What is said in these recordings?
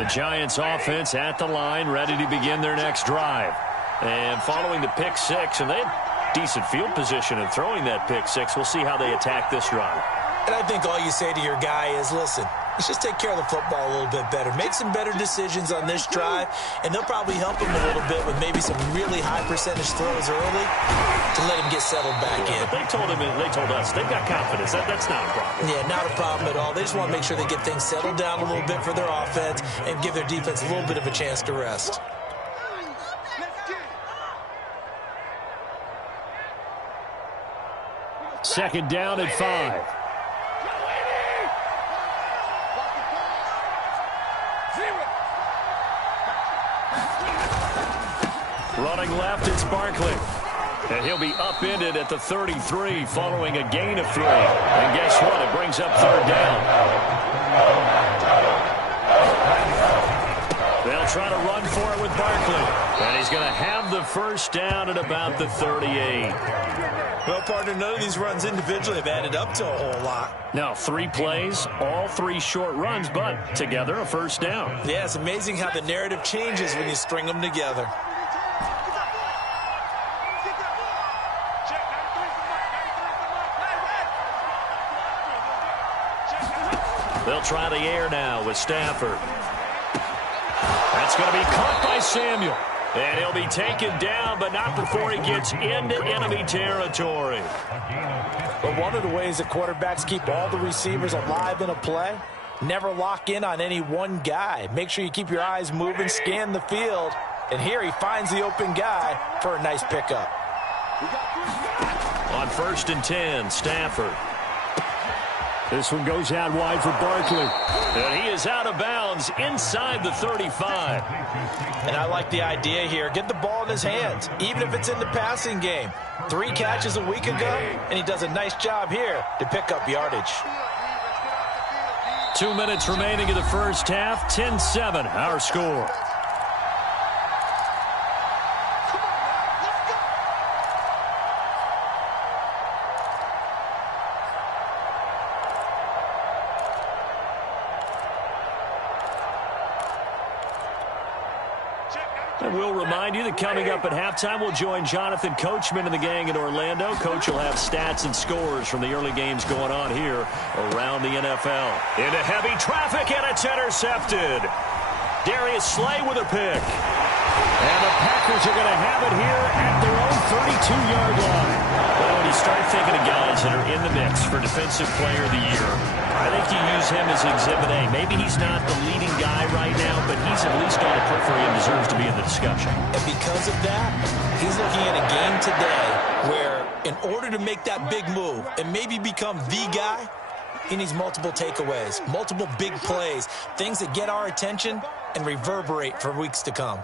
The Giants offense at the line, ready to begin their next drive. And following the pick six, and they had decent field position in throwing that pick six. We'll see how they attack this drive. And I think all you say to your guy is, listen, let's just take care of the football a little bit better. Make some better decisions on this drive, and they'll probably help him a little bit with maybe some really high percentage throws early to let him get settled back in. But they told us they've got confidence. That's not a problem. Yeah, not a problem at all. They just want to make sure they get things settled down a little bit for their offense and give their defense a little bit of a chance to rest. Second down at 5. Running left, it's Barkley. And he'll be upended at the 33 following a gain of 3. And guess what? It brings up third down. They'll try to run for it with Barkley. And he's going to have the first down at about the 38. Well, partner, none of these runs individually have added up to a whole lot. Now, 3 plays, all 3 short runs, but together a first down. Yeah, it's amazing how the narrative changes when you string them together. They'll try the air now with Stafford. That's going to be caught by Samuel. And he'll be taken down, but not before he gets into enemy territory. But one of the ways that quarterbacks keep all the receivers alive in a play, never lock in on any one guy. Make sure you keep your eyes moving, scan the field. And here he finds the open guy for a nice pickup. On 1st and 10, Stafford. This one goes out wide for Barkley. And he is out of bounds inside the 35. And I like the idea here. Get the ball in his hands, even if it's in the passing game. 3 catches a week ago, and he does a nice job here to pick up yardage. 2 minutes remaining in the first half. 10-7, our score. And we'll remind you that coming up at halftime, we'll join Jonathan Coachman and the gang in Orlando. Coach will have stats and scores from the early games going on here around the NFL. Into heavy traffic, and it's intercepted. Darius Slay with a pick. And the Packers are going to have it here at their own 32-yard line. Well, when you start thinking of guys that are in the mix for Defensive Player of the Year, I think you use him as Exhibit A. Maybe he's not the leading guy right now, but he's at least on the periphery and deserves to be in the discussion. And because of that, he's looking at a game today where in order to make that big move and maybe become the guy, he needs multiple takeaways, multiple big plays, things that get our attention and reverberate for weeks to come.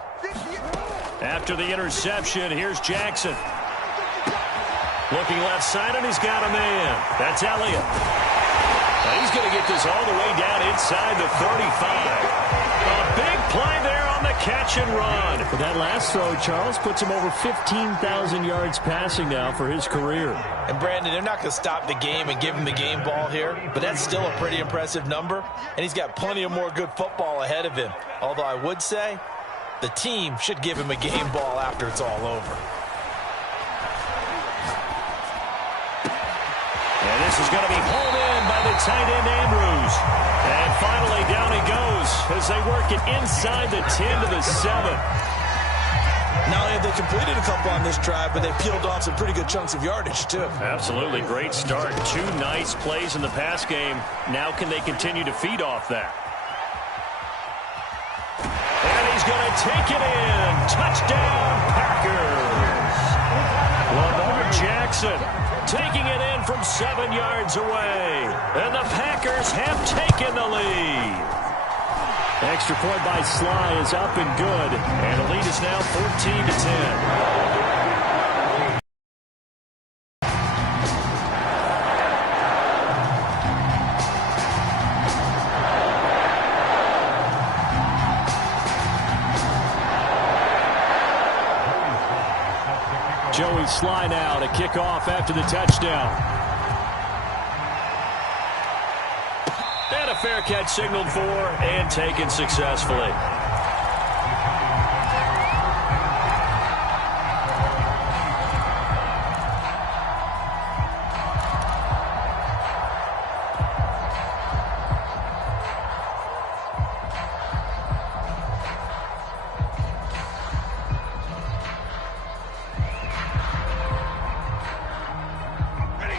After the interception, here's Jackson. Looking left side, and he's got a man. That's Elliott. Now he's going to get this all the way down inside the 35. A big play there on the catch and run. But that last throw, Charles, puts him over 15,000 yards passing now for his career. And, Brandon, they're not going to stop the game and give him the game ball here, but that's still a pretty impressive number, and he's got plenty of more good football ahead of him. Although I would say the team should give him a game ball after it's all over. And this is going to be hauled in by the tight end Andrews. And finally down he goes as they work it inside the 10 to the 7. Not only have they completed a couple on this drive, but they peeled off some pretty good chunks of yardage, too. Absolutely. Great start. 2 nice plays in the pass game. Now can they continue to feed off that? And he's going to take it in. Touchdown, Packers. Lamar Jackson taking it in from 7 yards away. And the Packers have taken the lead. Extra point by Sly is up and good. And the lead is now 14-10. Joey Sly now to kick off after the touchdown. And a fair catch signaled for and taken successfully.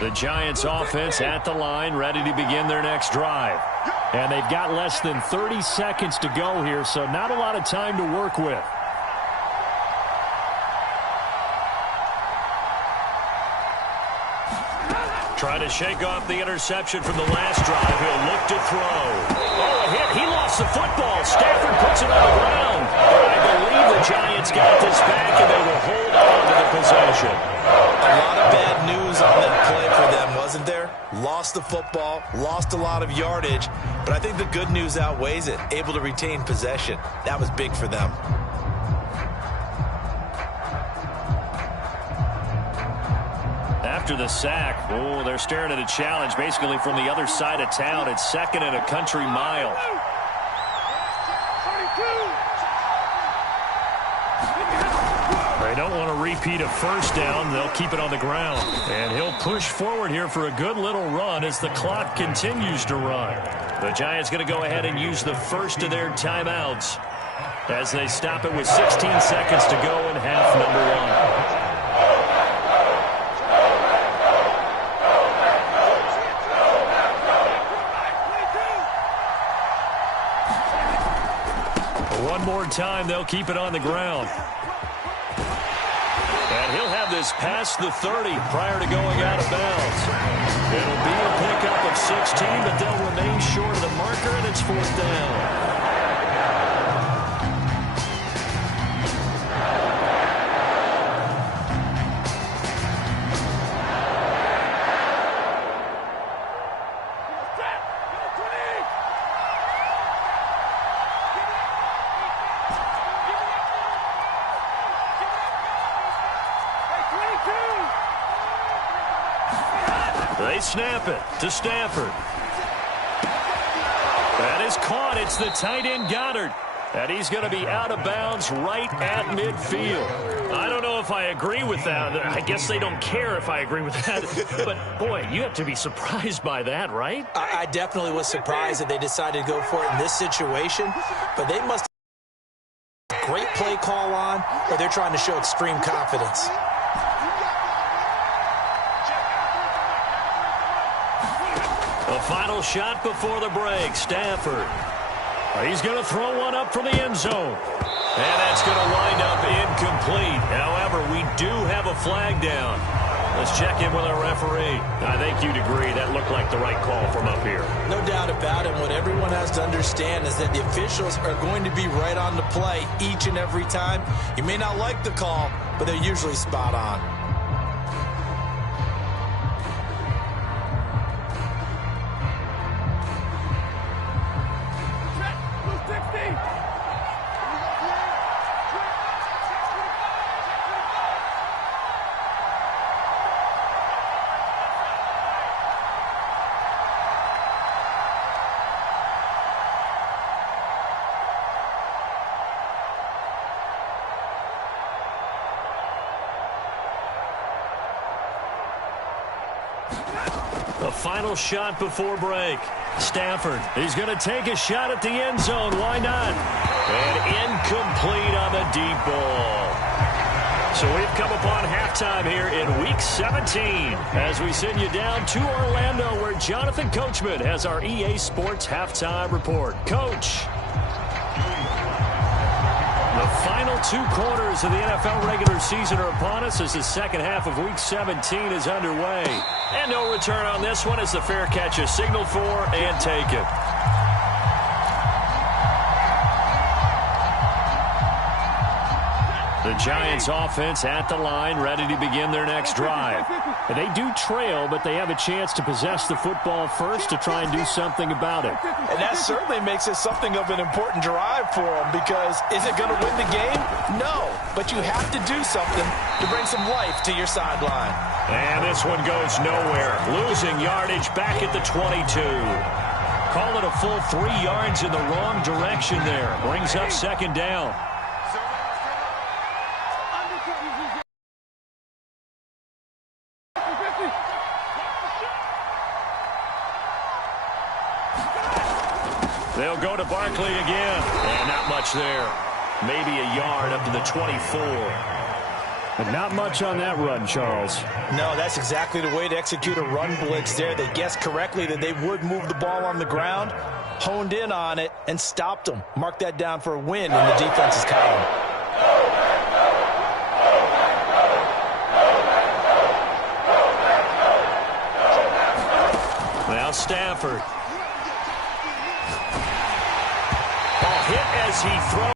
The Giants offense at the line, ready to begin their next drive. And they've got less than 30 seconds to go here, so not a lot of time to work with. Trying to shake off the interception from the last drive. He'll look to throw. Oh, a hit. He lost the football. Stafford puts it on the ground. But I believe the Giants got this back, and they will hold on to the possession. A lot of bad news on that play for them, wasn't there? Lost the football, lost a lot of yardage, but I think the good news outweighs it. Able to retain possession. That was big for them. After the sack, oh, they're staring at a challenge basically from the other side of town. It's 2nd and a country mile. They don't want to repeat a first down. They'll keep it on the ground. And he'll push forward here for a good little run as the clock continues to run. The Giants going to go ahead and use the first of their timeouts as they stop it with 16 seconds to go in half number 1. One more time, they'll keep it on the ground. And he'll have this past the 30 prior to going out of bounds. It'll be a pickup of 16, but they'll remain short of the marker, and it's 4th down. They snap it to Stafford. That is caught. It's the tight end Goddard. And he's going to be out of bounds right at midfield. I don't know if I agree with that. I guess they don't care if I agree with that. But, boy, you have to be surprised by that, right? I definitely was surprised that they decided to go for it in this situation. But they must have a great play call on, or they're trying to show extreme confidence. The final shot before the break, Stafford. He's going to throw one up from the end zone. And that's going to wind up incomplete. However, we do have a flag down. Let's check in with our referee. I think you'd agree that looked like the right call from up here. No doubt about it. What everyone has to understand is that the officials are going to be right on the play each and every time. You may not like the call, but they're usually spot on. The final shot before break. Stafford, he's going to take a shot at the end zone. Why not? And incomplete on the deep ball. So we've come upon halftime here in Week 17 as we send you down to Orlando where Jonathan Coachman has our EA Sports Halftime Report. Coach. The final 2 quarters of the NFL regular season are upon us as the second half of Week 17 is underway. And no return on this one as the fair catch is signaled for and taken. The Giants offense at the line, ready to begin their next drive. And they do trail, but they have a chance to possess the football first to try and do something about it. And that certainly makes it something of an important drive for them because is it going to win the game? No, but you have to do something to bring some life to your sideline. And this one goes nowhere. Losing yardage back at the 22. Call it a full 3 yards in the wrong direction there. Brings up second down. They'll go to Barkley again. And not much there. Maybe a yard up to the 24. But not much on that run, Charles. No, that's exactly the way to execute a run blitz there. They guessed correctly that they would move the ball on the ground, honed in on it, and stopped them. Mark that down for a win in the defense's column. Now Stafford. Ball hit as he throws.